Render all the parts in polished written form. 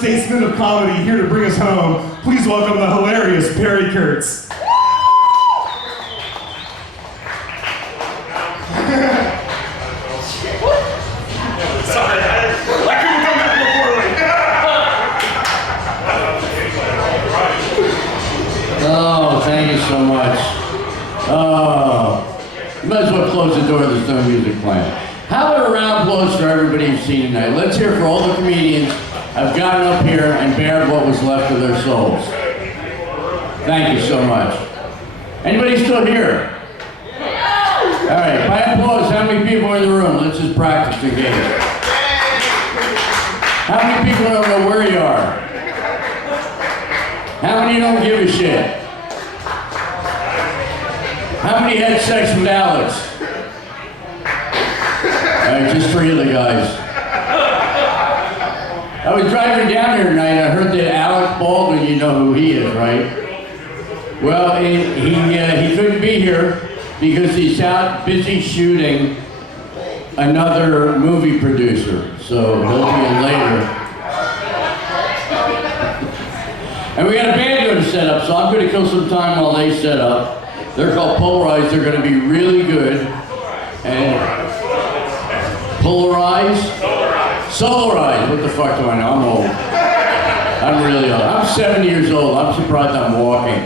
statesman of comedy here to bring us home. Please welcome the hilarious Barry Kurtz. Sorry, I couldn't come back more poorly. Oh, thank you so much. Oh, you might as well close the door, there's no music playing. How about a round of applause for everybody you've seen tonight? Let's hear for all the comedians I've gotten up here and bared what was left of their souls. Thank you so much. Anybody still here? All right, by applause, how many people are in the room? Let's just practice the game. How many people don't know where you are? How many don't give a shit? How many had sex with Alex? All right, just 3 of the guys. I was driving down here tonight, I heard that Alec Baldwin, you know who he is, right? Well, he couldn't be here because he's out busy shooting another movie producer, so he'll be in later. And we got a band going to set up, so I'm going to kill some time while they set up. They're called Polarized. They're going to be really good. And Polarized? Solarized. What the fuck do I know? I'm old. I'm really old. I'm 70 years old. I'm surprised I'm walking.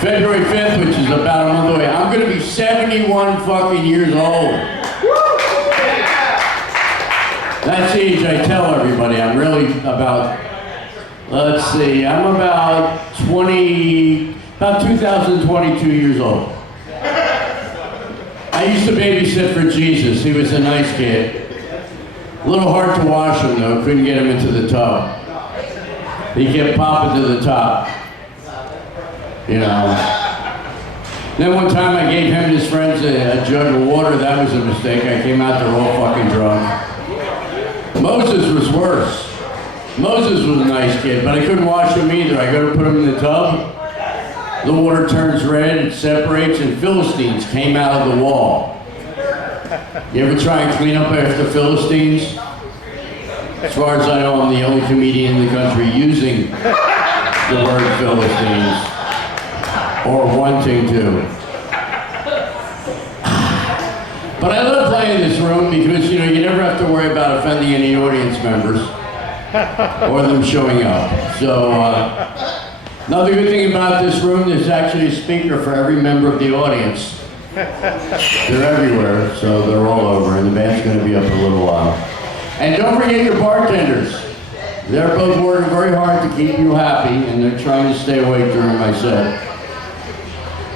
February 5th, which is about a month away, I'm going to be 71 fucking years old. That's the age I tell everybody. I'm really about, let's see, I'm about 2022 years old. I used to babysit for Jesus. He was a nice kid. A little hard to wash him though, couldn't get him into the tub. He kept popping to the top. You know. Then one time I gave him and his friends a jug of water. That was a mistake. I came out there all fucking drunk. Moses was worse. Moses was a nice kid, but I couldn't wash him either. I go to put him in the tub. The water turns red, it separates, and Philistines came out of the wall. You ever try and clean up after Philistines? As far as I know, I'm the only comedian in the country using the word Philistines. Or wanting to. But I love playing this room because, you know, you never have to worry about offending any audience members or them showing up. So, another good thing about this room, there's actually a speaker for every member of the audience. They're everywhere, so they're all over, and the band's going to be up in a little while. And don't forget your bartenders. They're both working very hard to keep you happy, and they're trying to stay awake during my set.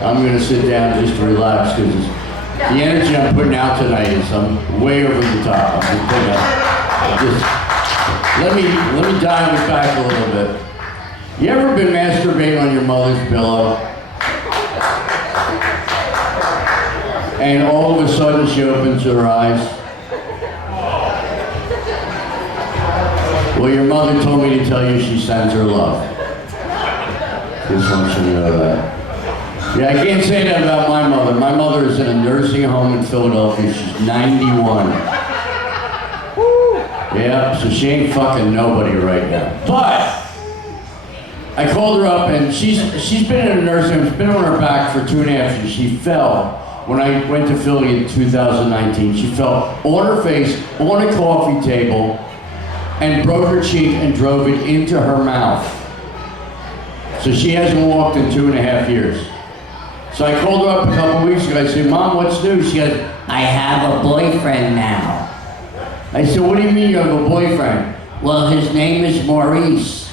I'm going to sit down just to relax because the energy I'm putting out tonight is way over the top. Let me dial it back a little bit. You ever been masturbating on your mother's pillow? And all of a sudden she opens her eyes? Well, your mother told me to tell you she sends her love. Just want you to know that. Yeah, I can't say that about my mother. My mother is in a nursing home in Philadelphia. She's 91. Yeah, so she ain't fucking nobody right now. But I called her up and she's been in a nursing home. She's been on her back for 2.5 years. She fell when I went to Philly in 2019. She fell on her face on a coffee table and broke her cheek and drove it into her mouth. So she hasn't walked in 2.5 years. So I called her up a couple weeks ago. I said, Mom, what's new? She goes, I have a boyfriend now. I said, what do you mean you have a boyfriend? Well, his name is Maurice.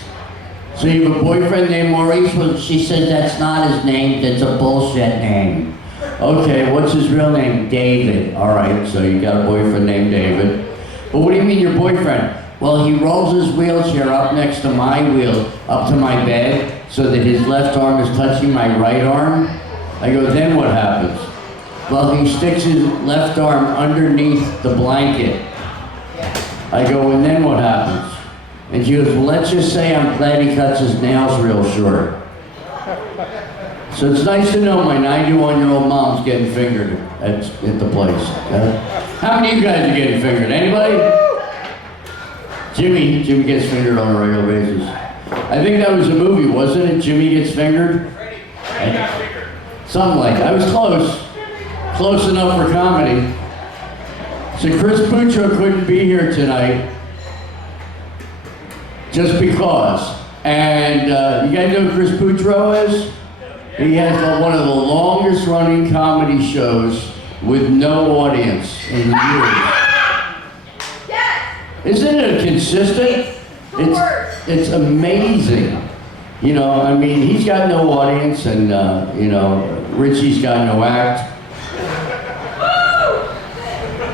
So you have a boyfriend named Maurice? Well, she says that's not his name, that's a bullshit name. Okay, what's his real name? David. All right, so you got a boyfriend named David. But what do you mean your boyfriend? Well, he rolls his wheelchair up next to my wheel, up to my bed, so that his left arm is touching my right arm. I go, then what happens? Well, he sticks his left arm underneath the blanket. I go, and then what happens? And she goes, well, let's just say I'm glad he cuts his nails real short. So it's nice to know my 91-year-old mom's getting fingered at the place. How many of you guys are getting fingered? Anybody? Jimmy gets fingered on a regular basis. I think that was a movie, wasn't it? Jimmy Gets Fingered? Something like that. I was close. Close enough for comedy. So Chris Puccio couldn't be here tonight. Just because. And you guys know who Chris Puccio is? He has one of the longest running comedy shows with no audience in years. Isn't it consistent? It's amazing. You know, I mean, he's got no audience and, you know, Richie's got no act.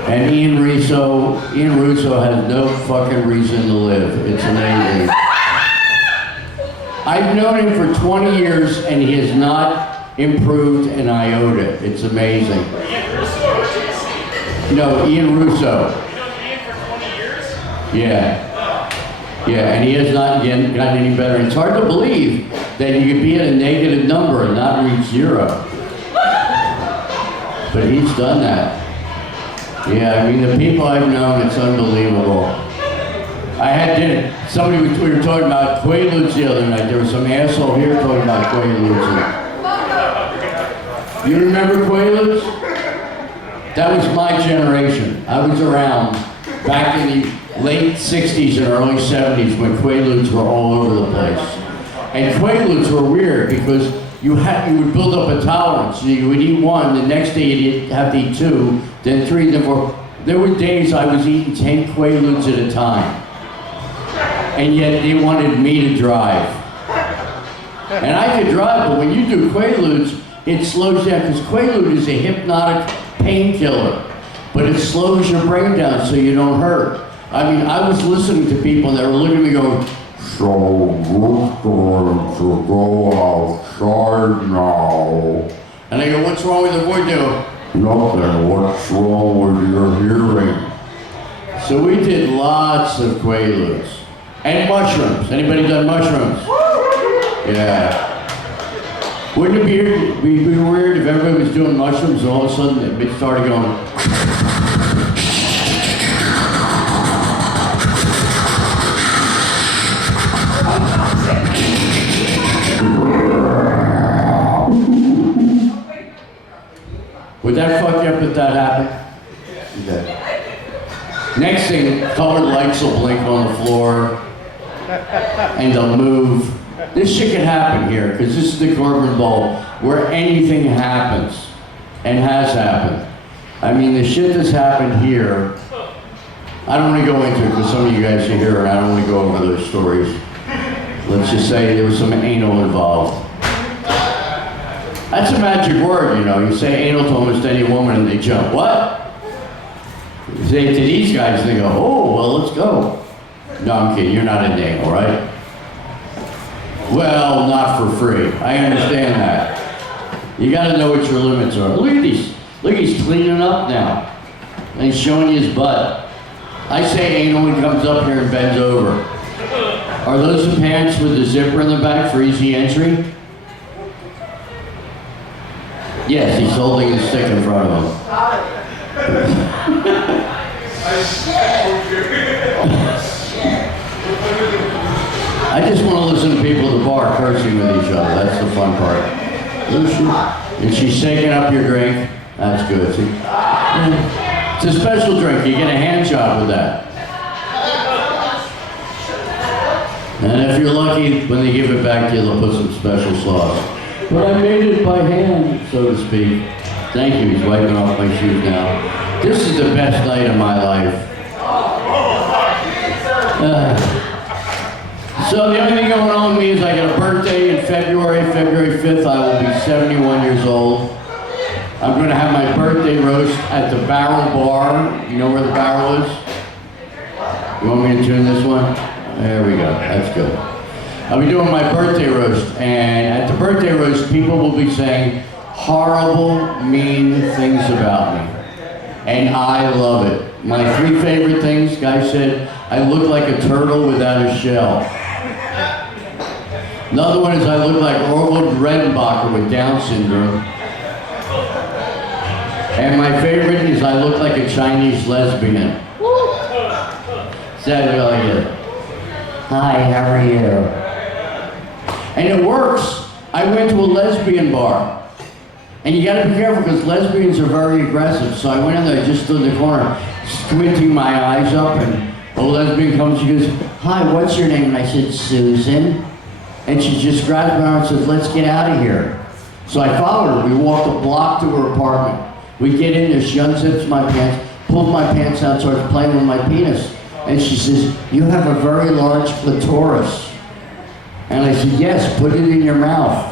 And Ian Russo has no fucking reason to live. It's amazing. I've known him for 20 years and he has not improved an iota. It's amazing. Ian Russo or JC? No, Ian Russo. You know Ian for 20 years? Yeah. Yeah, and he has not gotten any better. It's hard to believe that you could be at a negative number and not reach 0. But he's done that. Yeah, I mean, the people I've known, it's unbelievable. I had dinner. We were talking about Quaaludes the other night. There was some asshole here talking about Quaaludes. You remember Quaaludes? That was my generation. I was around back in the late 60s and early 70s when Quaaludes were all over the place. And Quaaludes were weird because you would build up a tolerance. You would eat one, the next day you'd have to eat 2, then 3, then 4. There were days I was eating 10 Quaaludes at a time. And yet they wanted me to drive. And I could drive, but when you do Quaaludes, it slows down, because Quaalude is a hypnotic painkiller, but it slows your brain down so you don't hurt. I mean, I was listening to people that were looking at me going, "So we're going to go outside now." And I go, "What's wrong with the boy?" They go, "Nothing, what's wrong with your hearing?" So we did lots of Quaaludes. And mushrooms. Anybody done mushrooms? Yeah. Wouldn't it be weird if everybody was doing mushrooms and all of a sudden it started going... Would that fuck you up if that happened? Okay. Next thing, colored lights will blink on the floor. And they'll move. This shit can happen here, because this is the Corbin Bowl, where anything happens, and has happened. I mean, the shit that's happened here, I don't want to go into it, because some of you guys are here, and I don't want to go over those stories. Let's just say there was some anal involved. That's a magic word, you know. You say anal to almost any woman, and they jump. What? You say it to these guys, and they go, "Oh, well, let's go." No, I'm kidding. You're not into anal, right? Well, not for free. I understand that. You got to know what your limits are. Look at these. Look, he's cleaning up now. And he's showing you his butt. I say anal when he comes up here and bends over. Are those the pants with the zipper in the back for easy entry? Yes, he's holding his stick in front of him. I just want to listen to people at the bar cursing with each other. That's the fun part. And she's shaking up your drink. That's good. See? It's a special drink. You get a hand job with that. And if you're lucky, when they give it back to you, they'll put some special sauce. But I made it by hand, so to speak. Thank you. He's wiping off my shoes now. This is the best night of my life. So the only thing going on with me is I got a birthday in February 5th. I will be 71 years old. I'm going to have my birthday roast at the Barrel Bar. You know where the Barrel is? You want me to tune this one? There we go. That's good. I'll be doing my birthday roast, and at the birthday roast, people will be saying horrible, mean things about me. And I love it. My 3 favorite things, guy said, I look like a turtle without a shell. Another one is I look like Orville Redenbacher with Down syndrome. And my favorite is I look like a Chinese lesbian. Exactly like it. Hi, how are you? And it works. I went to a lesbian bar. And you gotta be careful because lesbians are very aggressive. So I went in there, I just stood in the corner, squinting my eyes up, and a lesbian comes, she goes, hi, what's your name? And I said, Susan. And she just grabs my arm and says, let's get out of here. So I followed her. We walked a block to her apartment. We get in there, she unzips my pants, pulls my pants out, starts playing with my penis. And she says, you have a very large clitoris. And I said, yes, put it in your mouth.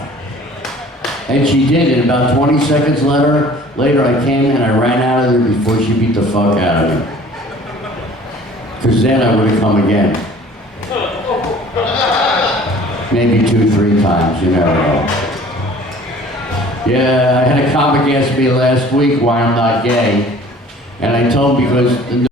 And she did, and about 20 seconds later I came and I ran out of there before she beat the fuck out of me. Because then I would have come again. Maybe 2-3 times, you never know. Yeah, I had a comic ask me last week why I'm not gay. And I told him because